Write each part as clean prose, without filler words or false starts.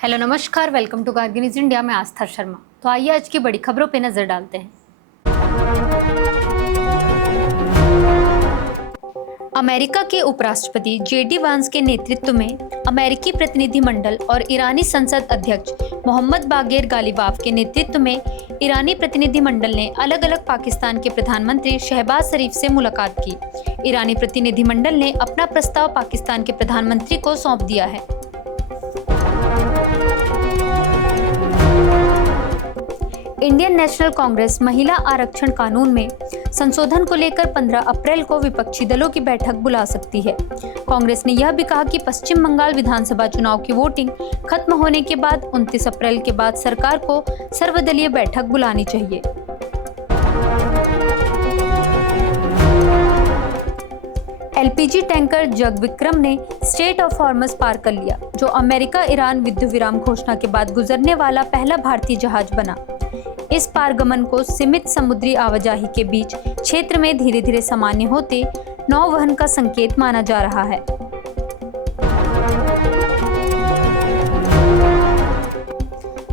Hello नमस्कार, welcome to Kargil news India में आस्था शर्मा। तो आइए आज की बड़ी खबरों पे नजर डालते हैं। अमेरिका के उपराष्ट्रपति जेडी वांस के नेतृत्व में अमेरिकी प्रतिनिधिमंडल और ईरानी संसद अध्यक्ष मोहम्मद बागेर गालिबाफ के नेतृत्व में ईरानी प्रतिनिधिमंडल ने अलग अलग पाकिस्तान के प्रधानमंत्री शहबाज शरीफ से मुलाकात की। ईरानी प्रतिनिधिमंडल ने अपना प्रस्ताव पाकिस्तान के प्रधानमंत्री को सौंप दिया है। इंडियन नेशनल कांग्रेस महिला आरक्षण कानून में संशोधन को लेकर 15 अप्रैल को विपक्षी दलों की बैठक बुला सकती है। कांग्रेस ने यह भी कहा कि पश्चिम बंगाल विधानसभा चुनाव की वोटिंग खत्म होने के बाद 29 अप्रैल के बाद सरकार को सर्वदलीय बैठक बुलानी चाहिए। एलपीजी टैंकर जगविक्रम ने स्ट्रेट ऑफ हॉर्मज पार कर लिया, जो अमेरिका ईरान युद्ध विराम घोषणा के बाद गुजरने वाला पहला भारतीय जहाज बना। इस पारगमन को सीमित समुद्री आवाजाही के बीच क्षेत्र में धीरे धीरे सामान्य होते नौवहन का संकेत माना जा रहा है।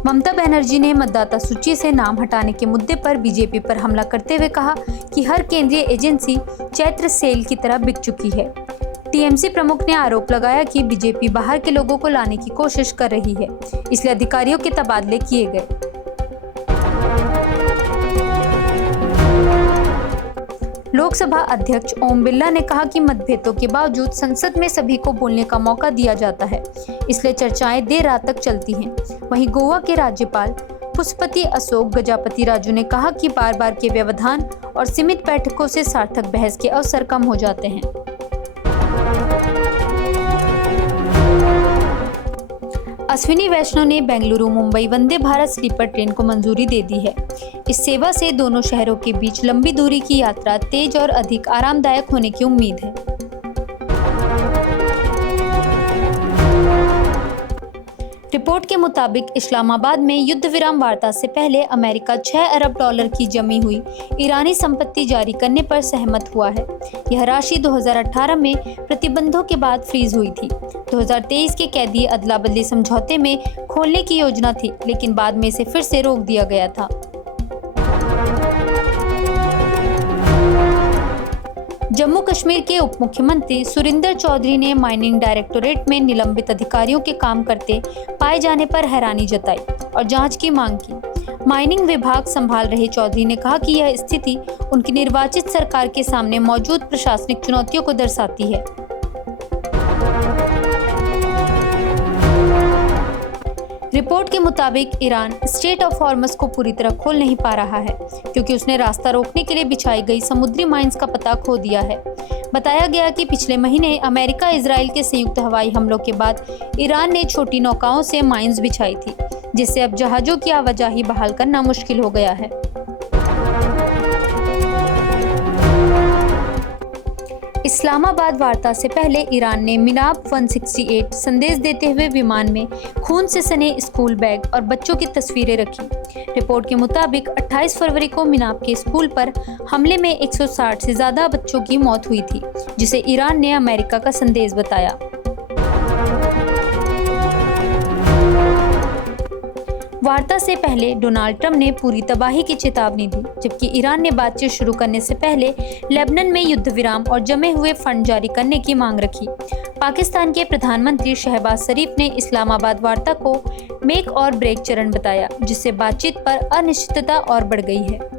ममता बनर्जी ने मतदाता सूची से नाम हटाने के मुद्दे पर बीजेपी पर हमला करते हुए कहा कि हर केंद्रीय एजेंसी चैत्र सेल की तरह बिक चुकी है। टीएमसी प्रमुख ने आरोप लगाया कि बीजेपी बाहर के लोगों को लाने की कोशिश कर रही है, इसलिए अधिकारियों के तबादले किए गए। लोकसभा अध्यक्ष ओम बिरला ने कहा कि मतभेदों के बावजूद संसद में सभी को बोलने का मौका दिया जाता है, इसलिए चर्चाएं देर रात तक चलती हैं। वहीं गोवा के राज्यपाल पुष्पति अशोक गजापति राजू ने कहा कि बार बार के व्यवधान और सीमित बैठकों से सार्थक बहस के अवसर कम हो जाते हैं। अश्विनी वैष्णव ने बेंगलुरु मुंबई वंदे भारत स्लीपर ट्रेन को मंजूरी दे दी है। इस सेवा से दोनों शहरों के बीच लंबी दूरी की यात्रा तेज और अधिक आरामदायक होने की उम्मीद है। रिपोर्ट के मुताबिक इस्लामाबाद में युद्ध विराम वार्ता से पहले अमेरिका 6 अरब डॉलर की जमी हुई ईरानी संपत्ति जारी करने पर सहमत हुआ है। यह राशि 2018 में प्रतिबंधों के बाद फ्रीज हुई थी। 2023 के कैदी अदला बदली समझौते में खोलने की योजना थी, लेकिन बाद में इसे फिर से रोक दिया गया था। जम्मू कश्मीर के उप मुख्यमंत्री सुरिंदर चौधरी ने माइनिंग डायरेक्टोरेट में निलंबित अधिकारियों के काम करते पाए जाने पर हैरानी जताई और जांच की मांग की। माइनिंग विभाग संभाल रहे चौधरी ने कहा कि यह स्थिति उनकी निर्वाचित सरकार के सामने मौजूद प्रशासनिक चुनौतियों को दर्शाती है। रिपोर्ट के मुताबिक ईरान स्ट्रेट ऑफ हॉर्मज को पूरी तरह खोल नहीं पा रहा है, क्योंकि उसने रास्ता रोकने के लिए बिछाई गई समुद्री माइंस का पता खो दिया है। बताया गया कि पिछले महीने अमेरिका इजराइल के संयुक्त हवाई हमलों के बाद ईरान ने छोटी नौकाओं से माइंस बिछाई थी, जिससे अब जहाजों की आवाजाही बहाल करना मुश्किल हो गया है। इस्लामाबाद वार्ता से पहले ईरान ने मिनाब 168 संदेश देते हुए विमान में खून से सने स्कूल बैग और बच्चों की तस्वीरें रखी। रिपोर्ट के मुताबिक 28 फरवरी को मिनाब के स्कूल पर हमले में 160 से ज्यादा बच्चों की मौत हुई थी, जिसे ईरान ने अमेरिका का संदेश बताया। वार्ता से पहले डोनाल्ड ट्रंप ने पूरी तबाही की चेतावनी दी, जबकि ईरान ने बातचीत शुरू करने से पहले लेबनान में युद्ध विराम और जमे हुए फंड जारी करने की मांग रखी। पाकिस्तान के प्रधानमंत्री शहबाज शरीफ ने इस्लामाबाद वार्ता को मेक और ब्रेक चरण बताया, जिससे बातचीत पर अनिश्चितता और बढ़ गई है।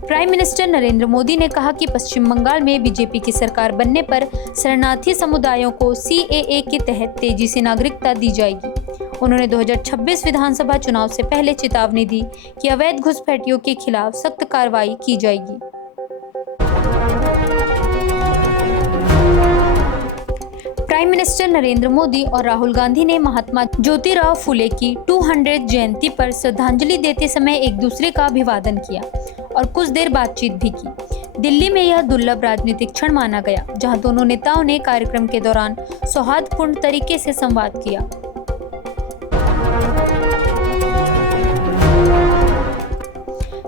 प्राइम मिनिस्टर नरेंद्र मोदी ने कहा कि पश्चिम बंगाल में बीजेपी की सरकार बनने पर शरणार्थी समुदायों को सीएए के तहत तेजी से नागरिकता दी जाएगी। उन्होंने 2026 विधानसभा चुनाव से पहले चेतावनी दी कि अवैध घुसपैठियों के खिलाफ सख्त कार्रवाई की जाएगी। प्राइम मिनिस्टर नरेंद्र मोदी और राहुल गांधी ने महात्मा ज्योतिराव फुले की 200 जयंती पर श्रद्धांजलि देते समय एक दूसरे का अभिवादन किया और कुछ देर बातचीत भी की। दिल्ली में यह दुर्लभ राजनीतिक क्षण माना गया, जहां दोनों नेताओं ने कार्यक्रम के दौरान सौहार्दपूर्ण तरीके से संवाद किया।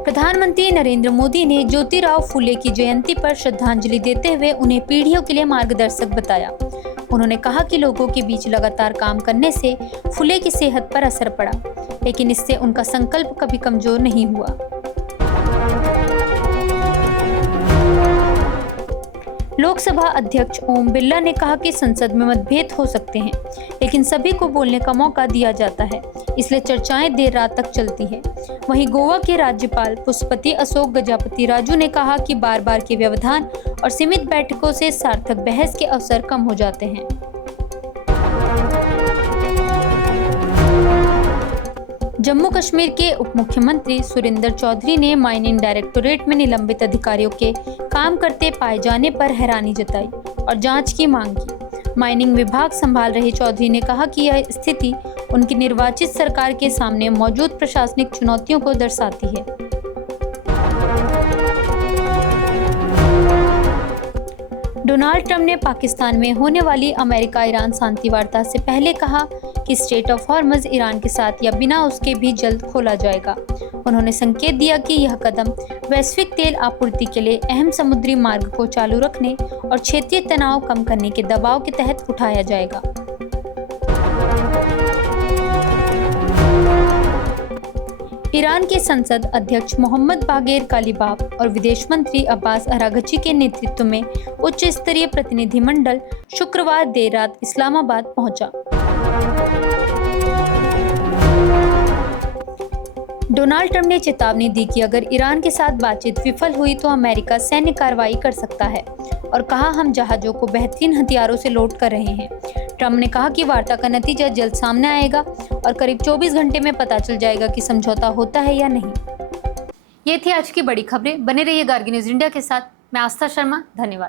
प्रधानमंत्री नरेंद्र मोदी ने ज्योतिराव फुले की जयंती पर श्रद्धांजलि देते हुए उन्हें पीढ़ियों के लिए मार्गदर्शक बताया। उन्होंने कहा कि लोगों के बीच लगातार काम करने से फुले की सेहत पर असर पड़ा, लेकिन इससे उनका संकल्प कभी कमजोर नहीं हुआ। लोकसभा अध्यक्ष ओम बिरला ने कहा कि संसद में मतभेद हो सकते हैं, लेकिन सभी को बोलने का मौका दिया जाता है, इसलिए चर्चाएं देर रात तक चलती है। वहीं गोवा के राज्यपाल पुष्पति अशोक गजापति राजू ने कहा कि बार बार के व्यवधान और सीमित बैठकों से सार्थक बहस के अवसर कम हो जाते हैं। जम्मू कश्मीर के उप मुख्यमंत्री सुरेंद्र चौधरी ने माइनिंग डायरेक्टोरेट में निलंबित अधिकारियों के काम करते पाए जाने पर हैरानी जताई और जांच की मांग की। माइनिंग विभाग संभाल रहे चौधरी ने कहा कि यह स्थिति उनकी निर्वाचित सरकार के सामने मौजूद प्रशासनिक चुनौतियों को दर्शाती है। डोनाल्ड ट्रंप ने पाकिस्तान में होने वाली अमेरिका ईरान शांति वार्ता से पहले कहा कि स्ट्रेट ऑफ हॉर्मज ईरान के साथ या बिना उसके भी जल्द खोला जाएगा। उन्होंने संकेत दिया कि यह कदम वैश्विक तेल आपूर्ति के लिए अहम समुद्री मार्ग को चालू रखने और क्षेत्रीय तनाव कम करने के दबाव के तहत उठाया जाएगा। ईरान के संसद अध्यक्ष मोहम्मद बागेर कालिबाफ और विदेश मंत्री अब्बास अरागची के नेतृत्व में उच्च स्तरीय प्रतिनिधिमंडल शुक्रवार देर रात इस्लामाबाद पहुंचा। डोनाल्ड ट्रंप ने चेतावनी दी कि अगर ईरान के साथ बातचीत विफल हुई तो अमेरिका सैन्य कार्रवाई कर सकता है और कहा हम जहाजों को बेहतरीन हथियारों से लोड कर रहे हैं। ट्रंप ने कहा कि वार्ता का नतीजा जल्द सामने आएगा और करीब 24 घंटे में पता चल जाएगा कि समझौता होता है या नहीं। ये थी आज की बड़ी खबरें। बने रहिए गार्गी न्यूज़ इंडिया के साथ। मैं आस्था शर्मा। धन्यवाद।